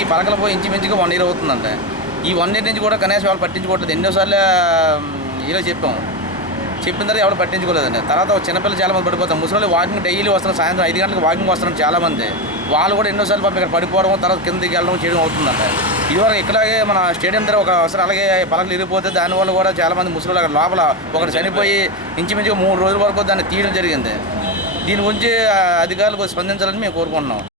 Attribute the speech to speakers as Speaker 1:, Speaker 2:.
Speaker 1: ఈ పలకలు పోయి ఇంచుమించుగా వన్ ఇయర్ అవుతుందంటే. ఈ వన్ ఇయర్ నుంచి కూడా కనీసం వాళ్ళు పట్టించుకోవట్లేదు. ఎన్నోసార్లు ఈరోజు చెప్పాం. చెప్పిన తర్వాత ఎవరు పట్టించుకోలేదండి. తర్వాత చిన్నపిల్లలు చాలామంది పడిపోతాం ముసలి వాకింగ్ డైలీ వస్తున్నారు. సాయంత్రం ఐదు గంటలకు వాకింగ్ వస్తున్నారు చాలామంది. వాళ్ళు కూడా ఎన్నోసార్లు పాపం ఇక్కడ పడిపోవడం తర్వాత కిందకి వెళ్ళడం చేయడం అవుతుందంట ఇదివరకు ఇక్కడగే మన స్టేడియం దగ్గర ఒక అవసరం అలాగే పలకలు ఇరిగిపోతే దానివల్ల కూడా చాలామంది ముసలి అక్కడ లోపల ఒకటి చనిపోయి ఇంచుమించుగా మూడు రోజుల వరకు దాన్ని తీయడం జరిగింది. దీని గురించి అధికారులకు అధికారులు స్పందించాలని మేము కోరుకుంటున్నాం.